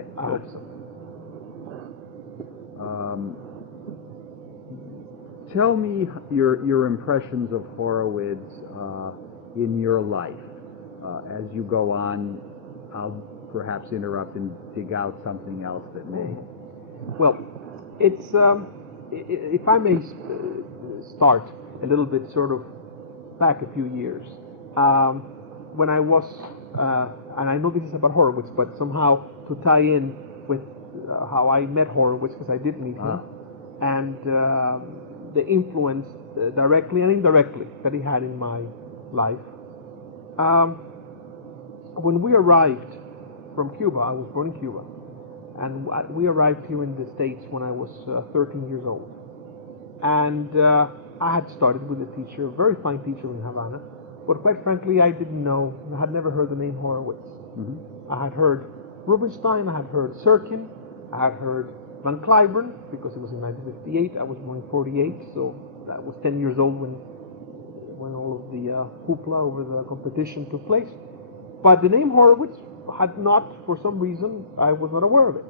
Okay, good. Tell me your impressions of Horowitz in your life. As you go on, I'll perhaps interrupt and dig out something else that may. Well, it's if I may start a little bit sort of back a few years. When I was, and I know this is about Horowitz, but somehow to tie in with how I met Horowitz, because I did meet him, and the influence directly and indirectly that he had in my life. When we arrived from Cuba, I was born in Cuba, and we arrived here in the States when I was 13 years old. And I had started with a teacher, a very fine teacher in Havana, but quite frankly, I didn't know, I had never heard the name Horowitz. I had heard Rubinstein, I had heard Sirkin, I had heard Van Cliburn, because it was in 1958, I was born in 48, so I was 10 years old when all of the hoopla over the competition took place. But the name Horowitz had not, for some reason, I was not aware of it.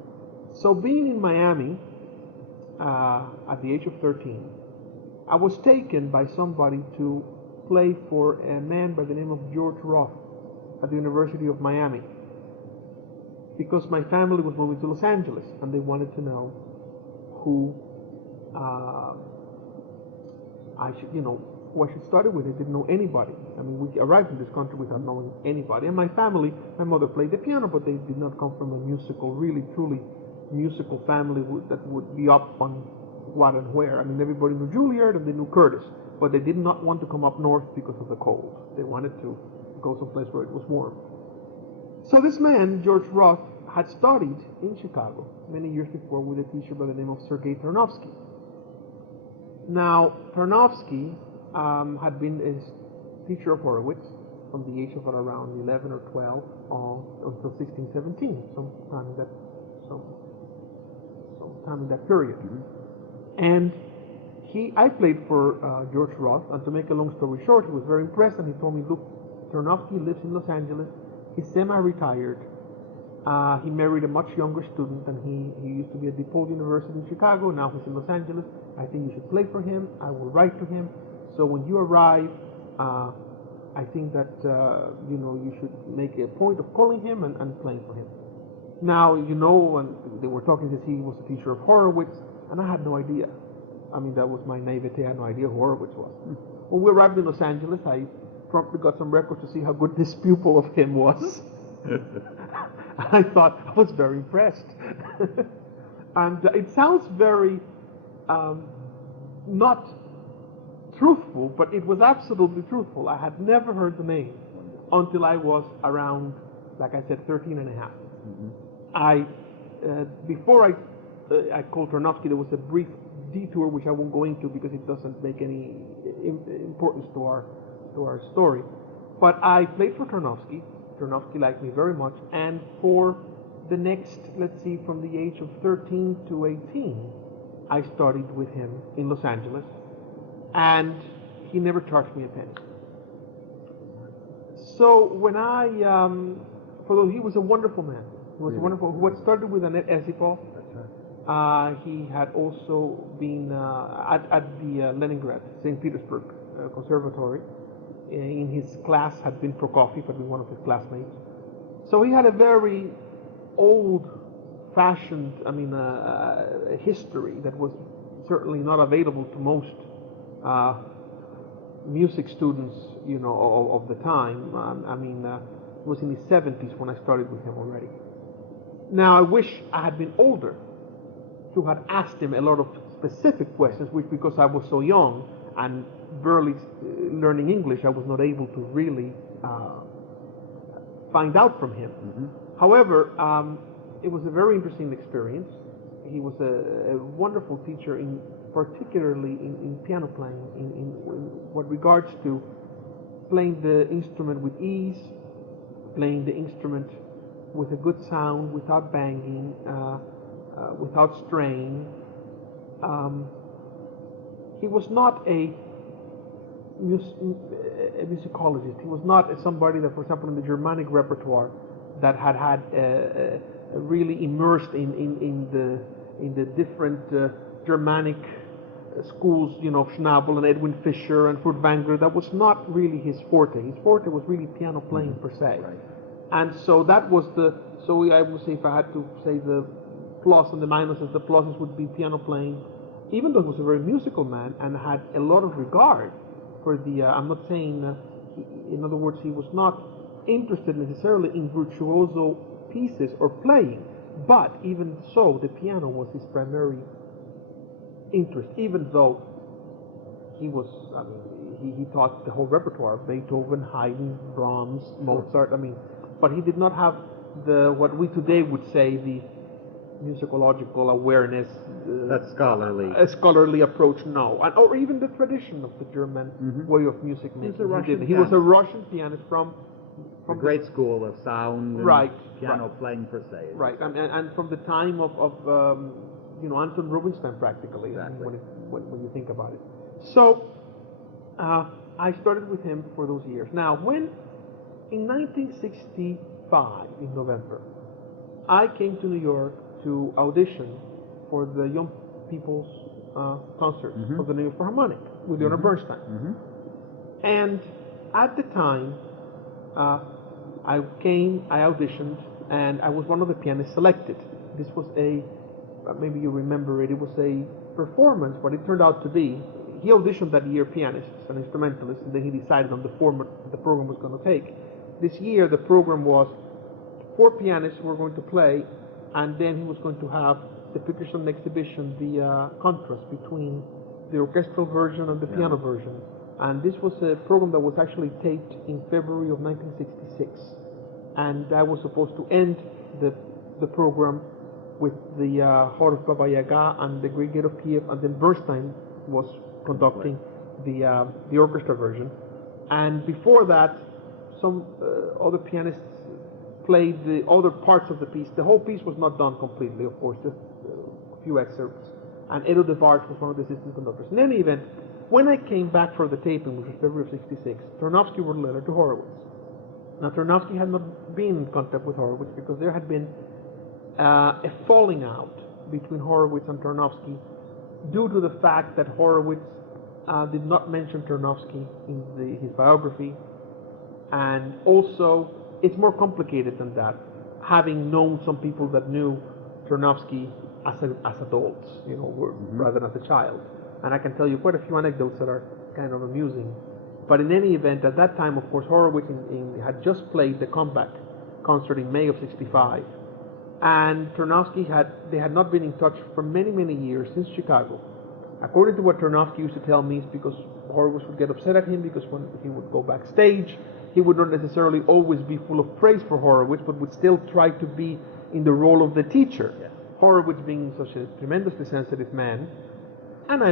So being in Miami at the age of 13, I was taken by somebody to play for a man by the name of George Roth at the University of Miami, because my family was moving to Los Angeles and they wanted to know who I should, who I should study with. I didn't know anybody. I mean, we arrived in this country without knowing anybody. And my family, my mother played the piano, but they did not come from a musical, really, truly musical family that would be up on what and where. I mean, everybody knew Juilliard and they knew Curtis, but they did not want to come up north because of the cold. They wanted to go someplace where it was warm. So this man, George Roth, had studied in Chicago many years before with a teacher by the name of Sergei Tarnowsky. Now, Tarnowsky had been a teacher of Horowitz from the age of around 11 or 12 until 16, 17, sometime in that period. And I played for George Roth, and to make a long story short, he was very impressed, and he told me, look, Tarnowsky lives in Los Angeles, he's semi-retired, he married a much younger student, and he used to be at DePaul University in Chicago, now he's in Los Angeles, I think you should play for him, I will write to him, so when you arrive, I think that, you should make a point of calling him and playing for him. Now, when they were talking, he was a teacher of Horowitz, and I had no idea. I mean, that was my naivete. I had no idea who Horowitz was. When we arrived in Los Angeles, I promptly got some records to see how good this pupil of him was. I thought, I was very impressed. And it sounds very not truthful, but it was absolutely truthful. I had never heard the name until I was around, like I said, 13 and a half. Before I called Tarnowsky, there was a brief detour which I won't go into because it doesn't make any importance to our story. But I played for Tarnowsky. Tarnowsky liked me very much, and for the next, let's see, from the age of 13 to 18, I studied with him in Los Angeles, and he never charged me a penny. So when although he was a wonderful man, he was wonderful. Who had started with Annette Esipov. He had also been at the Leningrad, St. Petersburg Conservatory. In his class had been Prokofiev, had been one of his classmates. So he had a very old-fashioned, history that was certainly not available to most music students, of the time. It was in his 70s when I started with him already. Now, I wish I had been older to have asked him a lot of specific questions, which, because I was so young and barely learning English, I was not able to really find out from him. However, it was a very interesting experience. He was a wonderful teacher, particularly in piano playing, in what regards to playing the instrument with ease, playing the instrument with a good sound, without banging, without strain. He was not a musicologist. He was not somebody that, for example, in the Germanic repertoire, that had really immersed in the different Germanic schools, you know, Schnabel and Edwin Fischer and Furtwängler. That was not really his forte. His forte was really piano playing per se. Right. And so that was so I would say, if I had to say the plus and the minuses, the pluses would be piano playing, even though he was a very musical man and had a lot of regard for the, I'm not saying, in other words, he was not interested necessarily in virtuoso pieces or playing, but even so, the piano was his primary interest, even though he was, I mean, he taught the whole repertoire, Beethoven, Haydn, Brahms, Mozart, I mean, but he did not have what we today would say, the musicological awareness, That's scholarly. a scholarly approach, no, or even the tradition of the German way of music making. He was a Russian He was a Russian pianist from a great school of sound and Right, piano right. playing per se. Right, and from the time of you know, Anton Rubinstein practically, Exactly. when you think about it. So I started with him for those years. Now, when in 1965, in November, I came to New York to audition for the Young People's Concert of the New York Philharmonic with Leonard Bernstein. And at the time, I auditioned, and I was one of the pianists selected. This was maybe you remember it, it was a performance, but it turned out to be, he auditioned that year pianists and instrumentalists, and then he decided on the format the program was going to take. This year, the program was 4 pianists were going to play, and then he was going to have the pictures on the exhibition, the contrast between the orchestral version and the piano version. And this was a program that was actually taped in February of 1966. And I was supposed to end the program with the Hall of Baba Yaga and the Great Gate of Kiev, and then Bernstein was conducting the orchestra version. And before that, some other pianists played the other parts of the piece. The whole piece was not done completely, of course, just a few excerpts. And Edo de Varch was one of the assistant conductors. In any event, when I came back for the taping, which was February of '66, Tarnowsky wrote a letter to Horowitz. Now, Tarnowsky had not been in contact with Horowitz because there had been a falling out between Horowitz and Tarnowsky due to the fact that Horowitz did not mention Tarnowsky in his biography, and also it's more complicated than that, having known some people that knew Tarnowsky as adults, you know, rather than as a child. And I can tell you quite a few anecdotes that are kind of amusing. But in any event, at that time, of course, Horowitz had just played the comeback concert in May of '65. And Tarnowsky they had not been in touch for many, many years, since Chicago. According to what Tarnowsky used to tell me, it's because Horowitz would get upset at him, because when he would go backstage, he would not necessarily always be full of praise for Horowitz, but would still try to be in the role of the teacher. Yeah. Horowitz, being such a tremendously sensitive man, and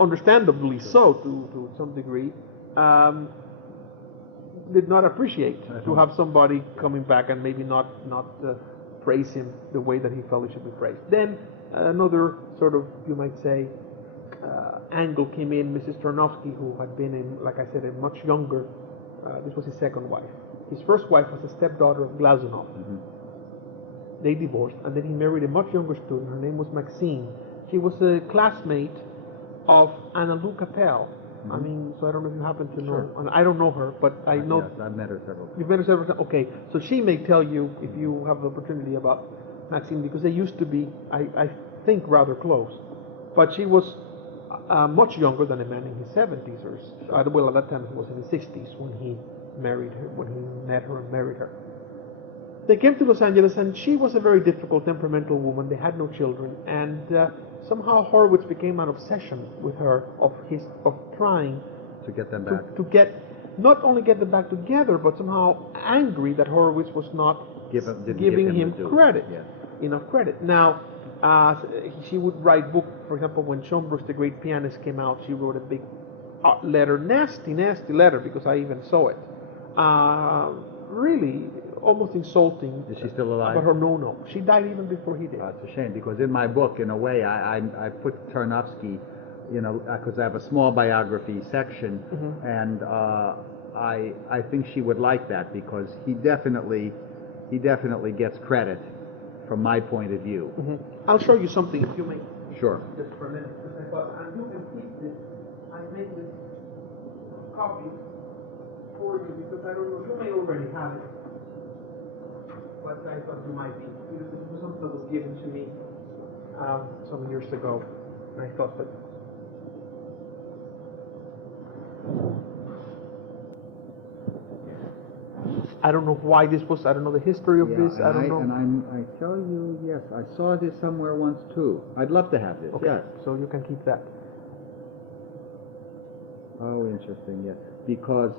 understandably so to some degree, did not appreciate to have somebody coming back and maybe not praise him the way that he felt he should be praised. Then another sort of, you might say, angle came in. Mrs. Tarnowsky, who had been, like I said, a much younger, this was his second wife. His first wife was a stepdaughter of Glazunov. They divorced, and then he married a much younger student. Her name was Maxine. She was a classmate of Anna Lou Capel. I mean, so I don't know if you happen to know. Sure. I don't know her, but I know. Yes, I've met her several times. You've met her several times? Okay. So she may tell you, if you have the opportunity, about Maxine, because they used to be, I think, rather close. But she was much younger than a man in his 70s, or well, at that time he was in his 60s when he married her, when he met her and married her. They came to Los Angeles, and she was a very difficult, temperamental woman. They had no children, and somehow Horowitz became an obsession with her of trying to get them back, not only get them back together, but somehow angry that Horowitz was not giving him credit, enough credit. Now, she would write books. For example, when Schoenberg's The Great Pianist came out, she wrote a big letter, nasty letter, because I even saw it. Really almost insulting. Is she still alive? But no. She died even before he did. It's a shame, because in my book, in a way, I put Tarnowsky, because I have a small biography section, and I think she would like that, because he definitely gets credit from my point of view. I'll show you something if you may. Sure. Just for a minute, because I thought, and you can keep this. I made this copy for you because I don't know, you may already have it. But I thought you might be, because it was something that was given to me some years ago. And I thought that. I don't know why this was, I don't know the history of this, I don't know. And I tell you, yes, I saw this somewhere once too. I'd love to have this, Okay, yes. so you can keep that. Oh, interesting, yes. Because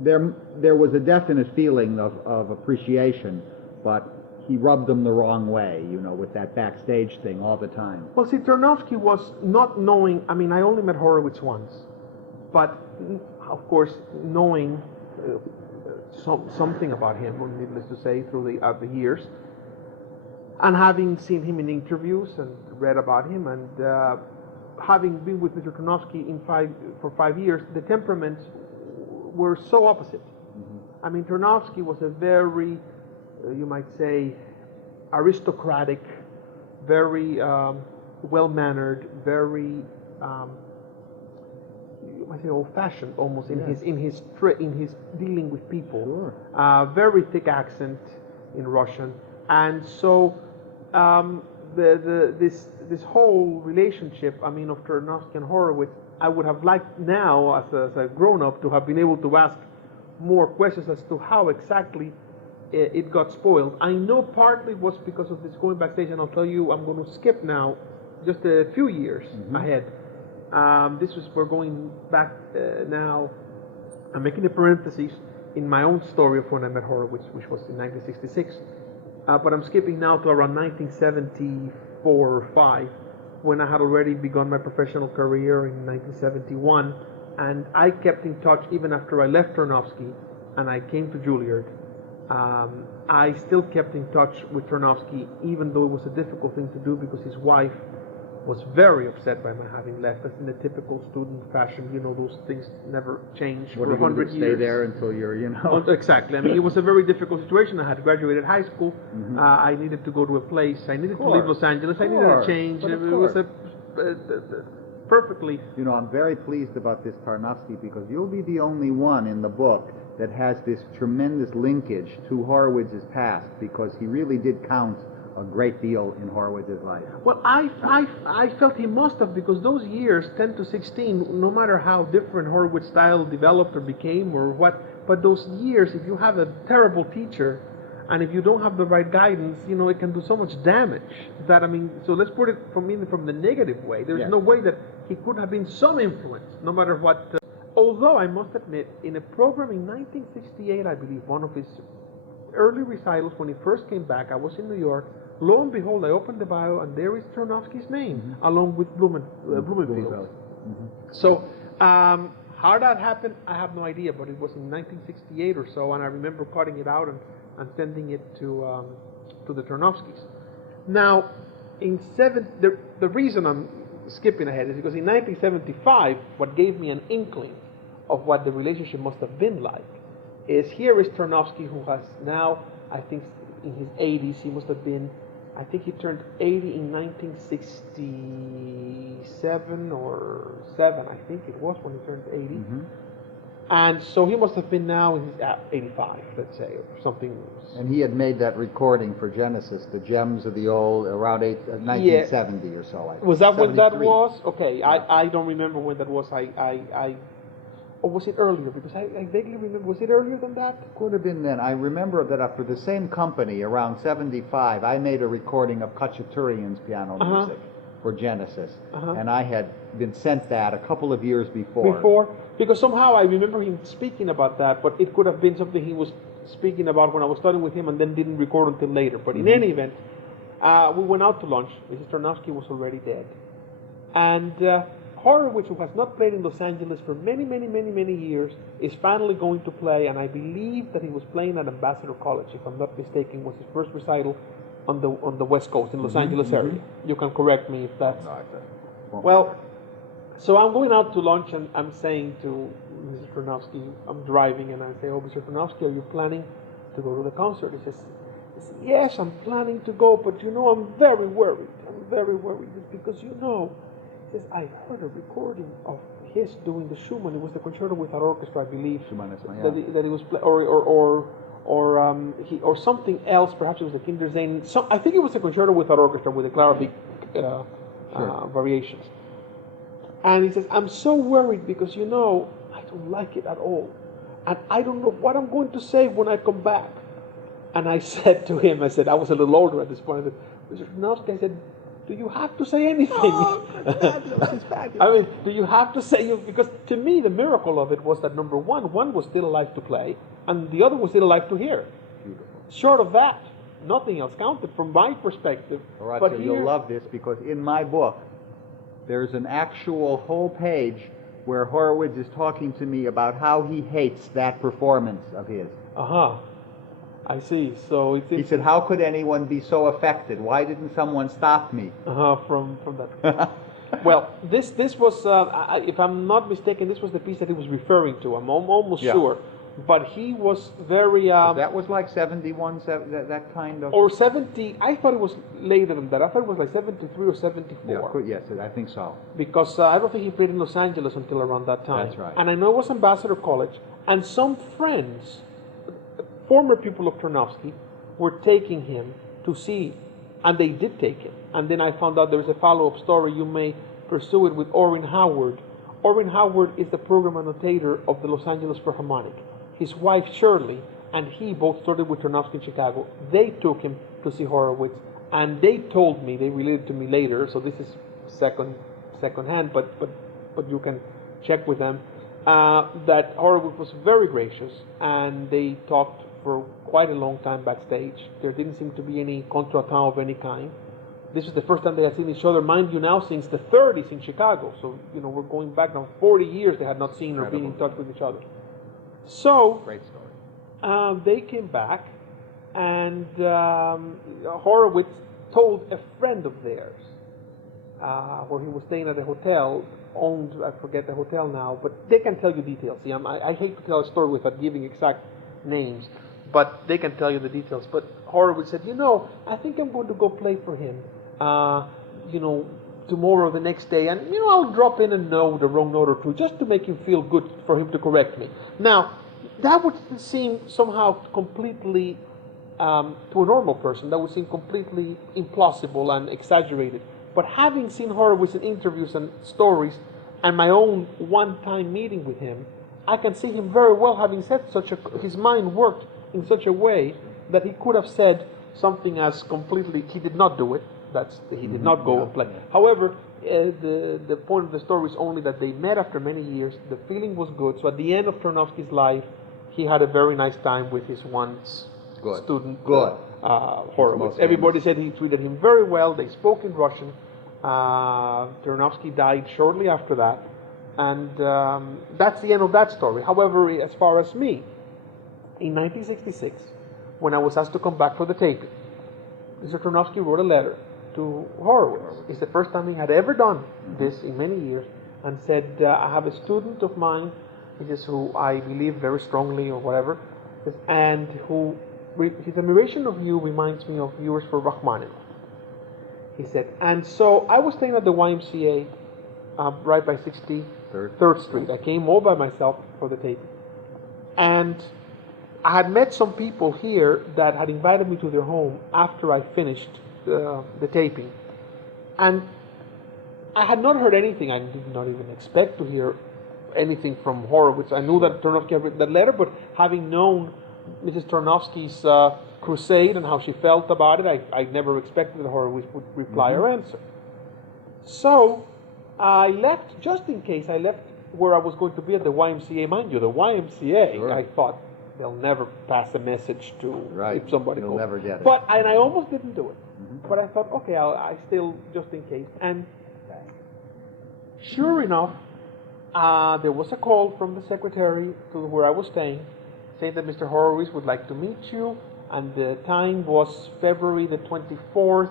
there was a definite feeling of appreciation, but he rubbed them the wrong way, you know, with that backstage thing all the time. Well, see, Tarnowsky was not knowing, I mean, I only met Horowitz once, but of course, knowing something about him, needless to say, through the years, and having seen him in interviews and read about him, and having been with Mr. Tarnowsky for 5 years, the temperaments were so opposite. I mean, Tarnowsky was a very, you might say, aristocratic, very well-mannered, very you might say old-fashioned almost in his dealing with people. Sure. Very thick accent in Russian, and so this whole relationship, I mean, of Tarnowsky and Horowitz, I would have liked now, as a grown-up, to have been able to ask more questions as to how exactly it got spoiled. I know partly was because of this going backstage, and I'll tell you, I'm going to skip now just a few years ahead. We're going back now. I'm making a parenthesis in my own story of when I met Horowitz, which was in 1966. But I'm skipping now to around 1974 or 5, when I had already begun my professional career in 1971. And I kept in touch even after I left Tarnowsky and I came to Juilliard. I still kept in touch with Tarnowsky, even though it was a difficult thing to do because his wife was very upset by my having left. That's in the typical student fashion. You know, those things never change for 100 years. Stay there until you're, you know. Exactly. I mean, it was a very difficult situation. I had graduated high school. I needed to go to a place. I needed to leave Los Angeles. I needed a change. It was a perfectly. You know, I'm very pleased about this Tarnowsky because you'll be the only one in the book that has this tremendous linkage to Horowitz's past, because he really did count a great deal in Horowitz's life. Well, I felt he must have, because those years, 10 to 16, no matter how different Horowitz's style developed or became or what, but those years, if you have a terrible teacher and if you don't have the right guidance, you know, it can do so much damage that, I mean, so let's put it from the negative way. There's no way that he could have been some influence, no matter what. Although I must admit, in a program in 1968, I believe, one of his early recitals, when he first came back, I was in New York. Lo and behold, I opened the bio, and there is Tarnowsky's name, along with Blumenfield. So, how that happened, I have no idea, but it was in 1968 or so, and I remember cutting it out and sending it to the Tarnowskys. Now, the reason I'm skipping ahead is because in 1975, what gave me an inkling of what the relationship must have been like is here is Tarnowsky, who has now, I think in his 80s, he must have been, I think he turned 80 in 1967 or 7, I think it was when he turned 80. And so he must have been now in his 85, let's say, or something. And he had made that recording for Genesis, The Gems of the Old, around 1970 or so. Was that 73. when that was? Okay, yeah. I don't remember when that was. Or was it earlier? Because I vaguely remember. Was it earlier than that? Could have been then. I remember that for the same company, around 75, I made a recording of Khachaturian's piano music for Genesis. And I had been sent that a couple of years before. Because somehow I remember him speaking about that, but it could have been something he was speaking about when I was studying with him and then didn't record until later. But in any event, we went out to lunch. Mrs. Tarnowsky was already dead. And Horowitz, who has not played in Los Angeles for many, many, many, many years, is finally going to play, and I believe that he was playing at Ambassador College, if I'm not mistaken, was his first recital on the West Coast, in Los Angeles area. You can correct me if that's... Well, so I'm going out to lunch, and I'm saying to Mrs. Tarnowsky, I'm driving, and I say, oh, Mr. Tarnowsky, are you planning to go to the concert? He says, said, yes, I'm planning to go, but you know, I'm very worried. I'm very worried because you know, he says, I heard a recording of his doing the Schumann. It was the concerto without orchestra, I believe. That he was or something else. Perhaps it was the Kinderszenen. I think it was the concerto without orchestra with the Clara Wieck variations. And he says, I'm so worried because you know, I don't like it at all, and I don't know what I'm going to say when I come back. And I said to him, I said, I was a little older at this point. Mr. Tarnowsky, I said, do you have to say anything? Oh, fabulous. I mean, do you have to say, because to me the miracle of it was that number one was still alive to play, and the other was still alive to hear. Beautiful. Short of that, nothing else counted from my perspective. Horacio, but here, you'll love this because in my book, there's an actual whole page where Horowitz is talking to me about how he hates that performance of his. I see. So He said, how could anyone be so affected? Why didn't someone stop me? From that. Well, this was, if I'm not mistaken, this was the piece that he was referring to. I'm almost sure. But he was very... that was like 71, that kind of... Or 70, I thought it was later than that. I thought it was like 73 or 74. Yes, I think so. Because I don't think he played in Los Angeles until around that time. That's right. And I know it was Ambassador College, and some friends, former people of Tarnowsky, were taking him to see, and they did take him. And then I found out there was a follow-up story. You may pursue it with Orrin Howard. Orrin Howard is the program annotator of the Los Angeles Philharmonic. His wife Shirley and he both started with Tarnowsky in Chicago. They took him to see Horowitz, and they told me, they related to me later, so this is second hand, but you can check with them, that Horowitz was very gracious, and they talked for quite a long time backstage. There didn't seem to be any contretemps of any kind. This was the first time they had seen each other, mind you, now since the 30s in Chicago. So, you know, we're going back now 40 years they had not seen or been in touch with each other. So, great story. They came back, and Horowitz told a friend of theirs, where he was staying at a hotel, owned, I forget the hotel now, but they can tell you details. See, I hate to tell a story without giving exact names, but they can tell you the details. But Horowitz said, you know, I think I'm going to go play for him, you know, tomorrow or the next day, and, you know, I'll drop in a note, a wrong note or two, just to make him feel good, for him to correct me. Now, that would seem somehow completely, to a normal person, that would seem completely implausible and exaggerated. But having seen Horowitz in interviews and stories, and my own one-time meeting with him, I can see him very well having said his mind worked in such a way that he could have said something as completely, he did not do it, he did not go and play. However, the point of the story is only that they met after many years, the feeling was good, so at the end of Tarnowsky's life, he had a very nice time with his once student, Horowitz. Everybody said he treated him very well, they spoke in Russian. Tarnowsky died shortly after that, and that's the end of that story. However, as far as me, in 1966, when I was asked to come back for the taping, Mr. Tarnowsky wrote a letter to Horowitz. It's the first time he had ever done this in many years, and said, I have a student of mine, he says, who I believe very strongly or whatever, and who, his admiration of you reminds me of yours for Rachmaninoff. He said, and so I was staying at the YMCA right by 63rd Street. I came all by myself for the taping. And I had met some people here that had invited me to their home after I finished the taping. And I had not heard anything. I did not even expect to hear anything from Horowitz. I knew that Tarnowsky had written that letter, but having known Mrs. Tarnowsky's crusade and how she felt about it, I never expected that Horowitz would reply or answer. So I left, just in case, I left where I was going to be at the YMCA. Mind you, the YMCA, I thought, they'll never pass a message to if somebody You'll calls. never get it. But, and I almost didn't do it. But I thought, okay, I still, just in case. And sure enough, there was a call from the secretary to where I was staying, saying that Mr. Horowitz would like to meet you, and the time was February the 24th,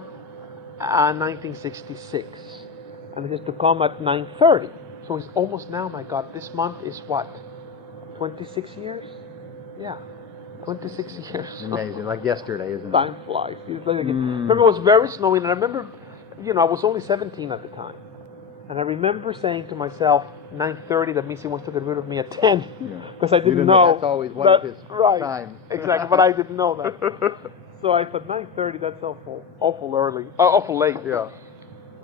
1966. And it is to come at 9:30. So it's almost now, my God, this month is what? 26 years? Yeah. 26 years. Amazing, like yesterday, isn't it? Time flies. Remember, it was very snowy, and I remember, I was only 17 at the time. And I remember saying to myself, 9:30, that means he wants to get rid of me at 10. Because I didn't know. That's always one of his times. Exactly, but I didn't know that. So I thought, 9:30, that's awful early, awful late. Yeah.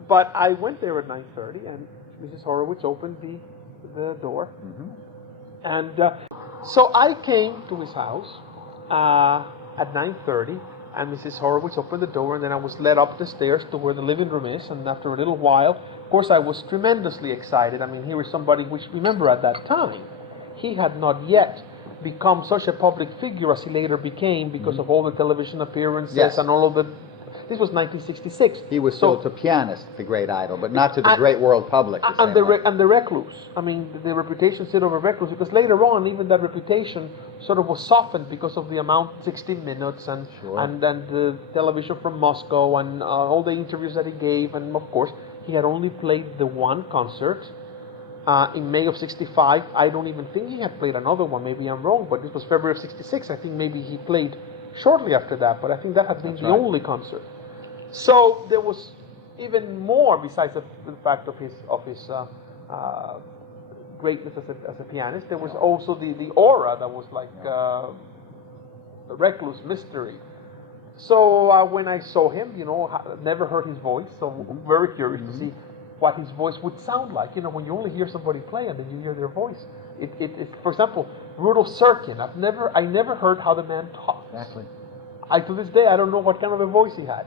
But I went there at 9:30, and Mrs. Horowitz opened the door. And so I came to his house at 9:30, and Mrs. Horowitz opened the door, and then I was led up the stairs to where the living room is, and after a little while, of course, I was tremendously excited. I mean, here is somebody which, remember, at that time, he had not yet become such a public figure as he later became because of all the television appearances and all of the... This was 1966. He was still to Pianist, the great idol, but not to the great world public. And the recluse. I mean, the reputation still over recluse, because later on, even that reputation sort of was softened because of the amount, 60 Minutes, and the television from Moscow, and all the interviews that he gave, and of course, he had only played the one concert in May of 65. I don't even think he had played another one. Maybe I'm wrong, but this was February of 66. I think maybe he played shortly after that, but I think that had been the only concert. So there was even more besides the fact of his greatness as a pianist. There was also the aura that was like a recluse mystery. So when I saw him, never heard his voice, so very curious to see what his voice would sound like. When you only hear somebody play and then you hear their voice. For example, Rudolf Serkin. I never heard how the man talks. Exactly. To this day, I don't know what kind of a voice he had.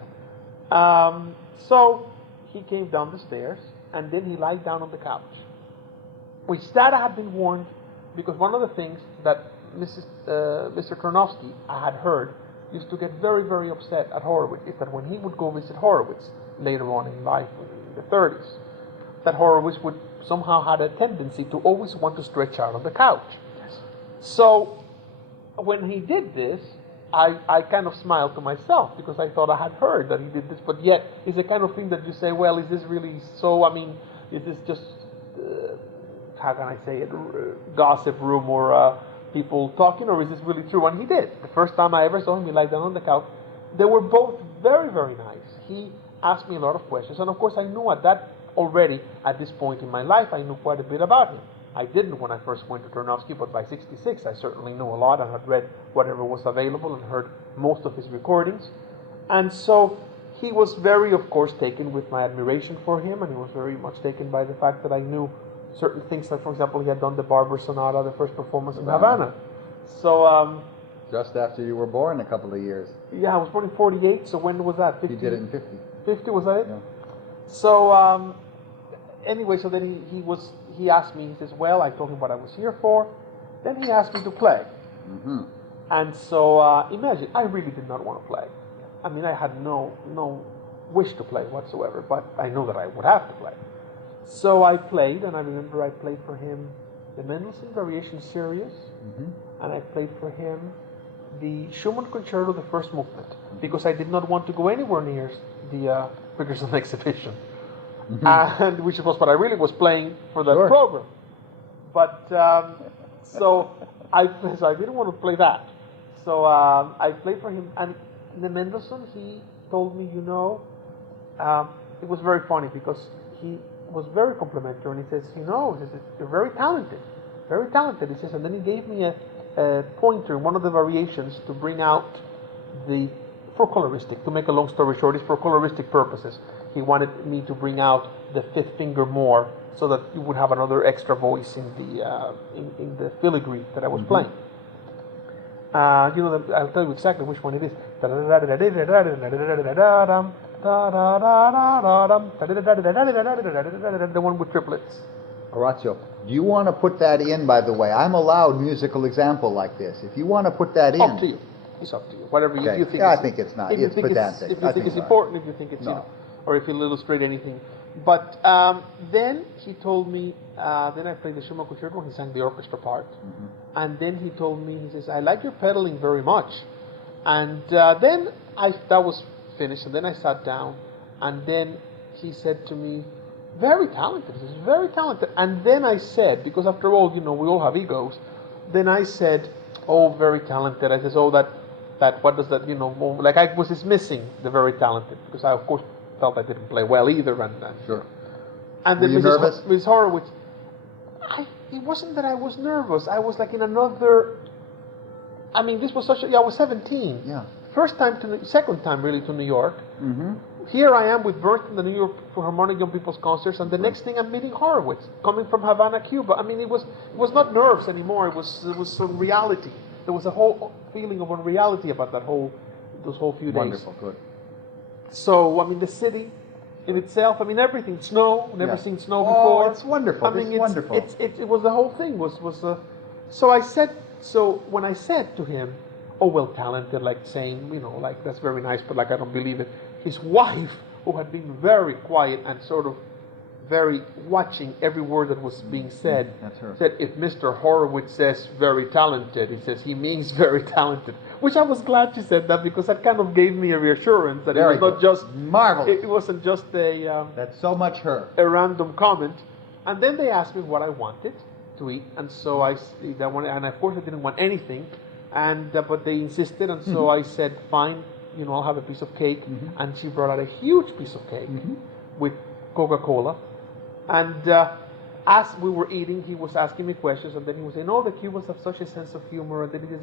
So he came down the stairs, and then he lied down on the couch. Which that I had been warned, because one of the things that Mr. Tarnowsky, I had heard, used to get very, very upset at Horowitz, is that when he would go visit Horowitz later on in life, in the 30s, that Horowitz would somehow had a tendency to always want to stretch out on the couch. Yes. So when he did this, I kind of smiled to myself, because I thought I had heard that he did this, but yet it's the kind of thing that you say, well, is this really so? I mean, is this just, how can I say it, gossip room or people talking, or is this really true? And he did. The first time I ever saw him, he lied down on the couch. They were both very, very nice. He asked me a lot of questions, and of course I knew at this point in my life, I knew quite a bit about him. I didn't when I first went to Tarnowsky, but by 66 I certainly knew a lot and had read whatever was available and heard most of his recordings. And so he was very, of course, taken with my admiration for him, and he was very much taken by the fact that I knew certain things, like, for example, he had done the Barber Sonata, the first performance in Havana. So, just after you were born, a couple of years. Yeah, I was born in 48, so when was that? 50? He did it in 50. 50, was that it? Yeah. So, anyway, so then he asked me, he says, well, I told him what I was here for. Then he asked me to play. And so, imagine, I really did not want to play. I mean, I had no wish to play whatsoever, but I know that I would have to play. So I played, and I remember I played for him the Mendelssohn Variation Series, and I played for him the Schumann Concerto, the first movement, because I did not want to go anywhere near the figures of exhibition, and which was what I really was playing for that program. But so I didn't want to play that. So I played for him, and the Mendelssohn, he told me, it was very funny because he was very complimentary, and he says, you're very talented, very talented. He says, and then he gave me a pointer in one of the variations to bring out for coloristic, to make a long story short, it's for coloristic purposes. He wanted me to bring out the fifth finger more, so that you would have another extra voice in the filigree that I was playing. I'll tell you exactly which one it is. The one with triplets. Horacio, do you want to put that in, by the way? I'm allowed musical example like this. If you want to put that in... Up to you. It's up to you. Whatever you think. Yeah, I think it's not. It's pedantic. If you think it's important, if you think it's, or if you'll illustrate anything. But then he told me, then I played the Schumann Concerto, he sang the orchestra part. And then he told me, he says, I like your pedaling very much. And then that was finished, and then I sat down, and then he said to me, very talented, he says, very talented. And then I said, because after all, we all have egos, then I said, oh, very talented. I says, oh, what does that, like I was dismissing the very talented, because I, of course, felt I didn't play well either. And Sure. And Were then you nervous? Mrs. Horowitz, it wasn't that I was nervous. I was like in another, I mean, this was I was 17. Yeah. Second time really to New York. Mm-hmm. Here I am with Bert in the New York Philharmonic Young People's Concerts, and the next thing I'm meeting Horowitz, coming from Havana, Cuba. I mean, it was not nerves anymore. It was some reality. There was a whole feeling of unreality about those whole few days. Wonderful, good. So, I mean, the city in itself, I mean, everything, snow, never seen snow before. Oh, it's wonderful. I mean, it's wonderful. It was the whole thing. So when I said to him, oh, well, talented, like saying, like, that's very nice, but like, I don't believe it. His wife, who had been very quiet and sort of very watching every word that was being said, That's her. said, if Mr. Horowitz says very talented, he says he means very talented. Which I was glad she said that, because that kind of gave me a reassurance that Very it was not just marvelous. It wasn't just That's so much her. a random comment. And then they asked me what I wanted to eat, and so and of course I didn't want anything, and but they insisted, and so I said, fine, I'll have a piece of cake, and she brought out a huge piece of cake with Coca-Cola, and as we were eating, he was asking me questions, and then he was saying, oh, the Cubans have such a sense of humor, and then he says,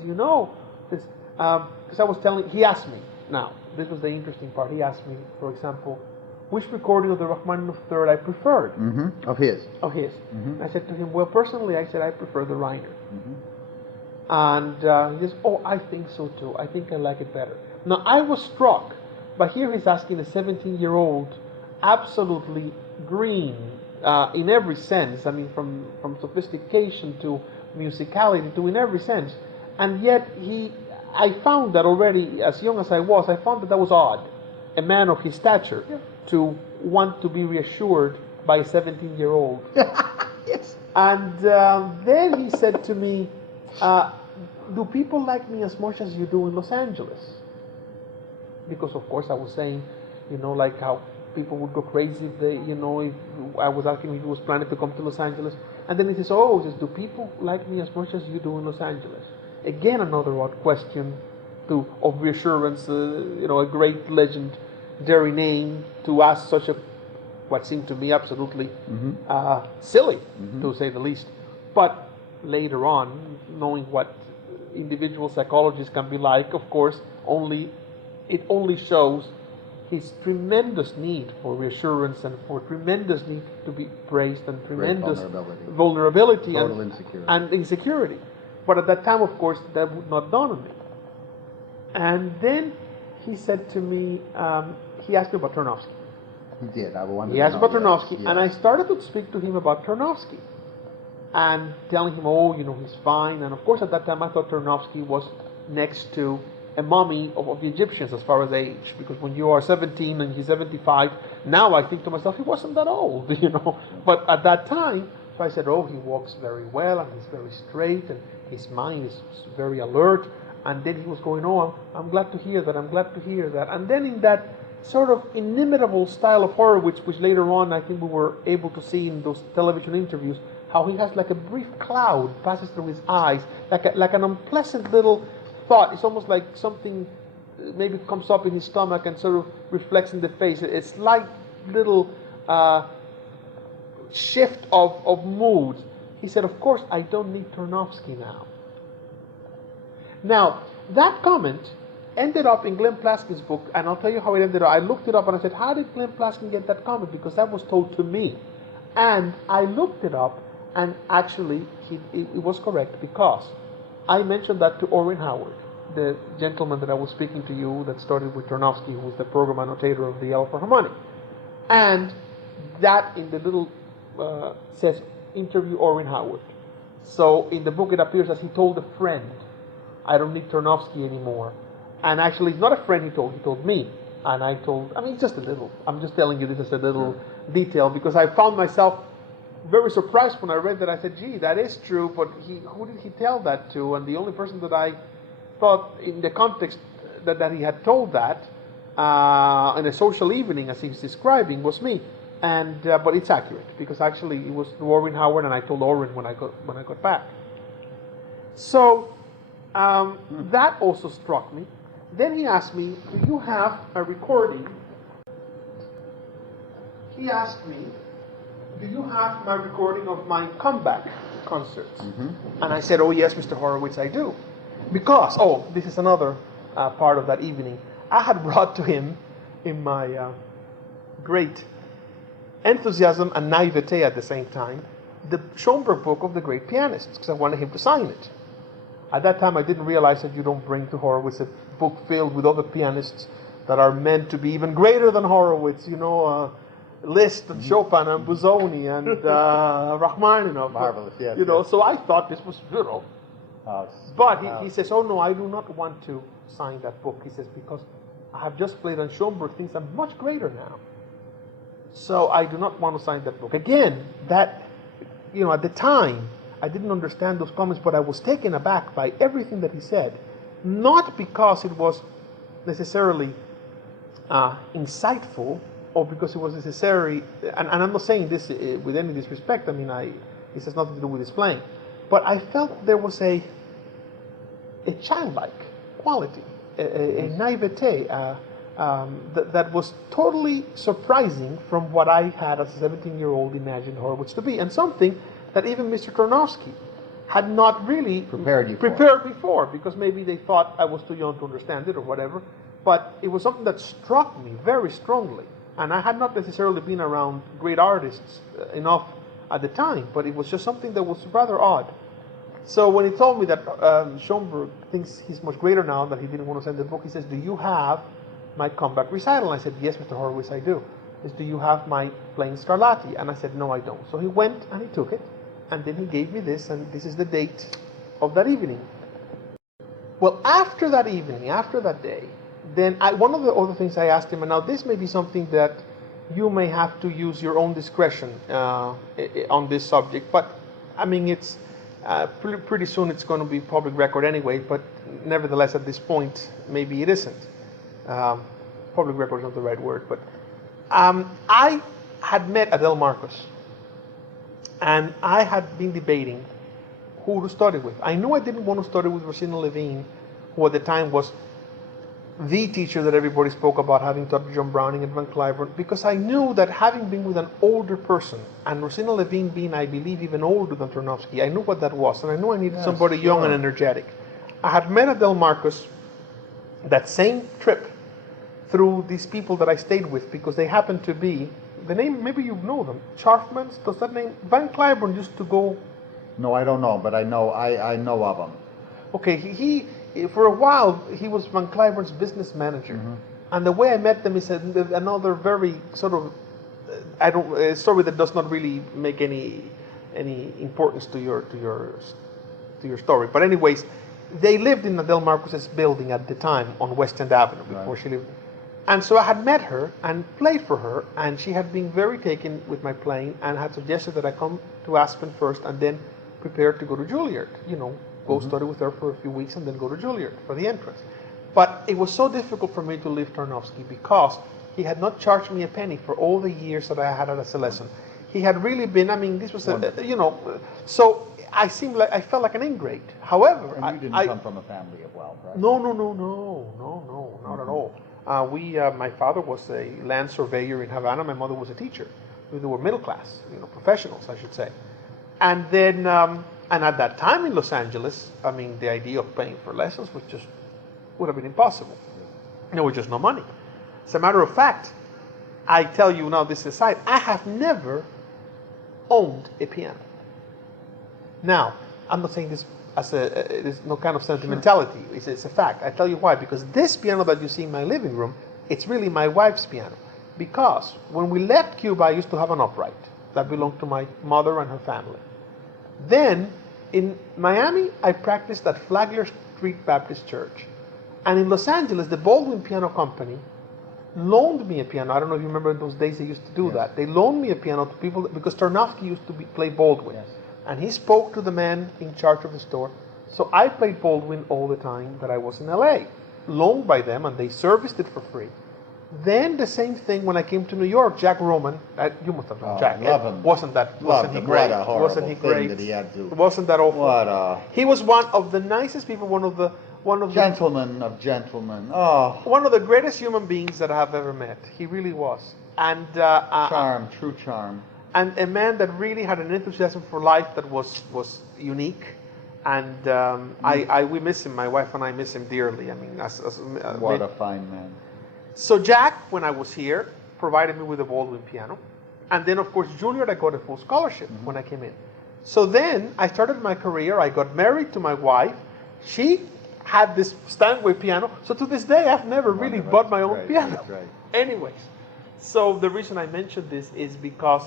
this, because he asked me, now, this was the interesting part, he asked me, for example, which recording of the Rachmaninoff Third I preferred. Of his. Of his. I said to him, well, personally, I said I prefer the Reiner. And he says, oh, I think so too. I think I like it better. Now, I was struck, but here he's asking a 17-year-old, absolutely green in every sense. I mean, from sophistication to musicality to in every sense. And yet I found that already, as young as I found that was odd. A man of his stature to want to be reassured by a 17-year-old. Yes. And then he said to me, do people like me as much as you do in Los Angeles? Because, of course, I was saying, like how people would go crazy if they, if I was asking if he was planning to come to Los Angeles. And then he says, do people like me as much as you do in Los Angeles? Again, another odd question of reassurance, a great legendary name to ask such what seemed to me absolutely silly, to say the least. But later on, knowing what individual psychologists can be like, of course, it only shows his tremendous need for reassurance and for tremendous need to be praised and tremendous vulnerability Total and insecurity. But at that time, of course, that would not dawn on me. And then he said to me, he asked me about Tarnowsky. He did. I wanted He asked about Tarnowsky, yes. and I started to speak to him about Tarnowsky, and telling him, he's fine. And of course, at that time, I thought Tarnowsky was next to a mummy of the Egyptians as far as age, because when you are 17 and he's 75, now I think to myself, he wasn't that old, But at that time, so I said, he walks very well, and he's very straight, and his mind is very alert. And then he was going, I'm glad to hear that, I'm glad to hear that. And then in that sort of inimitable style of Horowitz, which later on I think we were able to see in those television interviews, how he has like a brief cloud passes through his eyes, like an unpleasant little thought. It's almost like something maybe comes up in his stomach and sort of reflects in the face. It's like little shift of mood. He said, of course, I don't need Tarnowsky now. Now, that comment ended up in Glenn Plaskin's book, and I'll tell you how it ended up. I looked it up and I said, how did Glenn Plaskin get that comment? Because that was told to me. And I looked it up, and actually, it was correct, because I mentioned that to Orrin Howard, the gentleman that I was speaking to you that started with Tarnowsky, who was the program annotator of the Yellow Philharmonic. And that in the little says, interview Orrin Howard. So in the book it appears as he told a friend, I don't need Tarnowsky anymore. And actually, it's not a friend he told me. And it's just a little, I'm just telling you this as a little detail, because I found myself very surprised when I read that. I said, gee, that is true, but who did he tell that to? And the only person that I thought in the context that he had told that in a social evening, as he's describing, was me. And but it's accurate, because actually it was Orrin Howard, and I told Orrin when I got back. So That also struck me. Then he asked me, do you have a recording? He asked me, do you have my recording of my comeback concerts? And I said, oh yes, Mr. Horowitz, I do. Because, this is another part of that evening. I had brought to him, in my great enthusiasm and naivete at the same time, the Schoenberg book of the great pianists, because I wanted him to sign it. At that time, I didn't realize that you don't bring to Horowitz a book filled with other pianists that are meant to be even greater than Horowitz, Liszt and Chopin and Busoni and Rachmaninoff. Marvelous, yes. So I thought this was, But he says, oh no, I do not want to sign that book. He says, because I have just played on Schoenberg, things are much greater now. So I do not want to sign that book. Again, that, at the time, I didn't understand those comments, but I was taken aback by everything that he said. Not because it was necessarily insightful, or because it was necessary, and I'm not saying this with any disrespect, this has nothing to do with his playing, but I felt there was a childlike quality, a naivete that was totally surprising from what I had as a 17-year-old imagined Horowitz to be, and something that even Mr. Tarnowsky had not really prepared before, because maybe they thought I was too young to understand it or whatever, but it was something that struck me very strongly. And I had not necessarily been around great artists enough at the time, but it was just something that was rather odd. So when he told me that Schoenberg thinks he's much greater now, that he didn't want to send the book, he says, do you have my comeback recital? And I said, yes, Mr. Horowitz, I do. He says, do you have my playing Scarlatti? And I said, no, I don't. So he went and he took it, and then he gave me this, and this is the date of that evening. Well, after that evening, after that day, then one of the other things I asked him, and now this may be something that you may have to use your own discretion on this subject, but it's pretty soon it's going to be public record anyway, but nevertheless at this point maybe it isn't. Public record is not the right word, but I had met Adele Marcus, and I had been debating who to study with. I knew I didn't want to study with Rosina Levine, who at the time was the teacher that everybody spoke about, having taught John Browning and Van Cliburn, because I knew that having been with an older person, and Rosina Levine being, I believe, even older than Tarnowsky, I knew what that was, and I knew I needed somebody young and energetic. I had met Adele Marcus that same trip through these people that I stayed with, because they happened to be, the name, maybe you know them, Charfmans, does that name? Van Cliburn used to go... No, I don't know, but I know of him. Okay, he for a while, he was Van Cliburn's business manager. And the way I met them is another very sort of, a story that does not really make any importance to your story. But anyways, they lived in Adele Marcus's building at the time on West End Avenue before she lived. And so I had met her and played for her, and she had been very taken with my playing and had suggested that I come to Aspen first and then prepare to go to Juilliard, go study with her for a few weeks and then go to Juilliard for the entrance. But it was so difficult for me to leave Tarnowsky because he had not charged me a penny for all the years that I had as a lesson. He had really been, this was, so I felt like an ingrate. However, and you didn't come from a family of wealth, right? No, not at all. My father was a land surveyor in Havana. My mother was a teacher. We were middle class, professionals, I should say. And then, and at that time in Los Angeles, the idea of paying for lessons would have been impossible. There was just no money. As a matter of fact, I tell you now, this aside, I have never owned a piano. Now, I'm not saying this as there's no kind of sentimentality. It's a fact. I tell you why. Because this piano that you see in my living room, it's really my wife's piano. Because when we left Cuba, I used to have an upright that belonged to my mother and her family. Then, in Miami, I practiced at Flagler Street Baptist Church. And in Los Angeles, the Baldwin Piano Company loaned me a piano. I don't know if you remember in those days they used to do that. They loaned me a piano to people, because Tarnowsky used to play Baldwin. Yes. And he spoke to the man in charge of the store. So I played Baldwin all the time that I was in LA, loaned by them, and they serviced it for free. Then the same thing when I came to New York. Jack Roman, you must have known Oh, Jack. love him. Wasn't Loved he him. great? What a horrible Wasn't he thing great? that he had to. Wasn't that awful? What a He was one of the nicest people, one of the gentleman of gentlemen. Oh, one of the greatest human beings that I have ever met. He really was, and charm, true charm. and a man that really had an enthusiasm for life that was unique. And we miss him. My wife and I miss him dearly. I mean, What a fine man. So Jack, when I was here, provided me with a Baldwin piano, and then of course Juilliard, I got a full scholarship when I came in. So then I started my career. I got married to my wife. She had this Steinway piano. So to this day, I've never really bought my own piano. That's right. Anyways, so the reason I mentioned this is because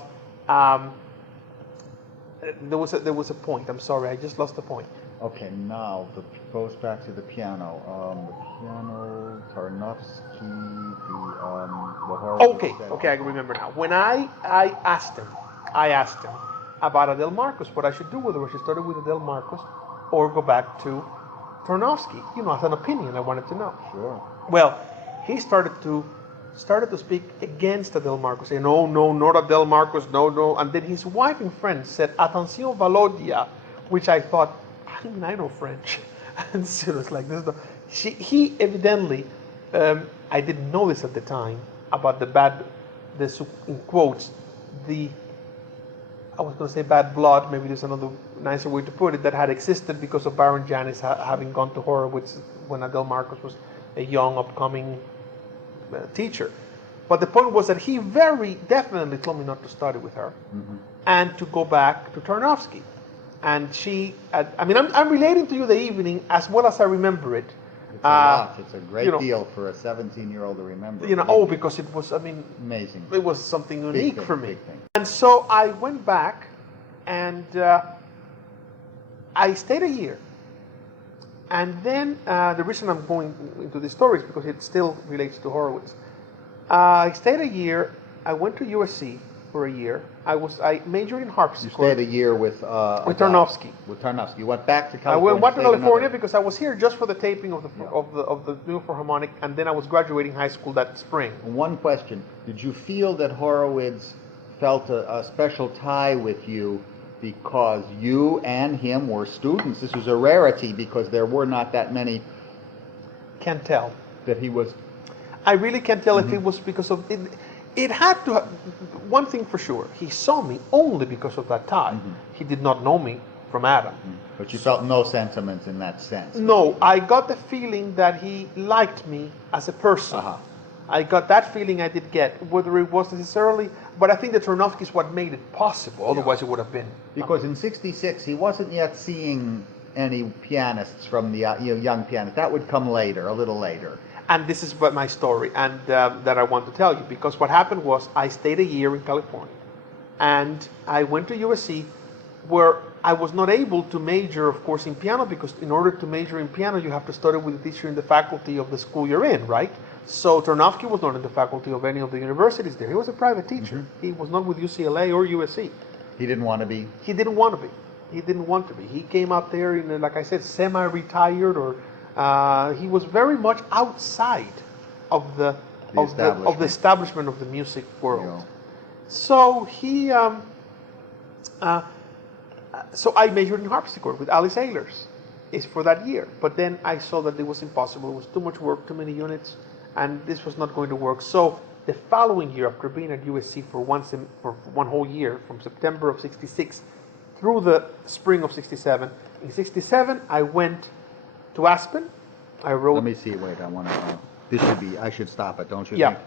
there was a point. I'm sorry, I just lost the point. Okay, now goes back to the piano. The piano, Tarnowsky, the Horowitz. Okay, I remember now. When I asked him about Adele Marcos, what I should do with her. I should start with Adele Marcos or go back to Tarnowsky. You know, as an opinion, I wanted to know. Sure. Well, he started to speak against Adele Marcos, saying, no, not Adele Marcos, no. And then his wife and friends said, attention Valodia, which I thought, I know French. And so it's like, he evidently, I didn't know this at the time, about in quotes, I was going to say bad blood, maybe there's another nicer way to put it, that had existed because of Baron Janis having gone to Horowitz when Adele Marcos was a young, upcoming teacher. But the point was that he very definitely told me not to study with her and to go back to Tarnowsky. And I'm relating to you the evening as well as I remember it. It's a lot. It's a great deal for a 17-year-old to remember. Because it was, amazing. It was something unique for me. Big thing. And so I went back and I stayed a year. And then the reason I'm going into this story is because it still relates to Horowitz. I stayed a year. I went to USC for a year. I majored in harpsichord. You stayed a year with Tarnowsky. With Tarnowsky. You went back to California. I went to California because I was here just for the taping of the new Philharmonic, and then I was graduating high school that spring. One question: did you feel that Horowitz felt a special tie with you because you and him were students? This was a rarity because there were not that many. Can't tell. That he was. I really can't tell if it was because of it. It had to. One thing for sure, he saw me only because of that tie. He did not know me from Adam. But you felt no sentiments in that sense. No, I got the feeling that he liked me as a person. I got that feeling. I did get, whether it was necessarily, but I think that Tarnowsky is what made it possible. Otherwise, it would have been. Because in '66, he wasn't yet seeing any pianists from the young pianists. That would come later, a little later. And this is what my story, and that I want to tell you, because what happened was I stayed a year in California, and I went to USC, where I was not able to major, of course, in piano, because in order to major in piano, you have to study with a teacher in the faculty of the school you're in, right? So Tarnowsky was not in the faculty of any of the universities there. He was a private teacher. He was not with UCLA or USC. He didn't want to be? He didn't want to be. He didn't want to be. He came out there in, like I said, semi-retired, or he was very much outside of the establishment of the music world. So he, so I majored in harpsichord with Alice Ehlers. It's for that year, but then I saw that it was impossible. It was too much work, too many units, and this was not going to work. So the following year, after being at USC for one whole year, from September of '66 through the spring of '67, in '67 I went to Aspen. I wrote. Let me see. Wait, I want to. This should be. I should stop it. Don't you? Yeah. Think?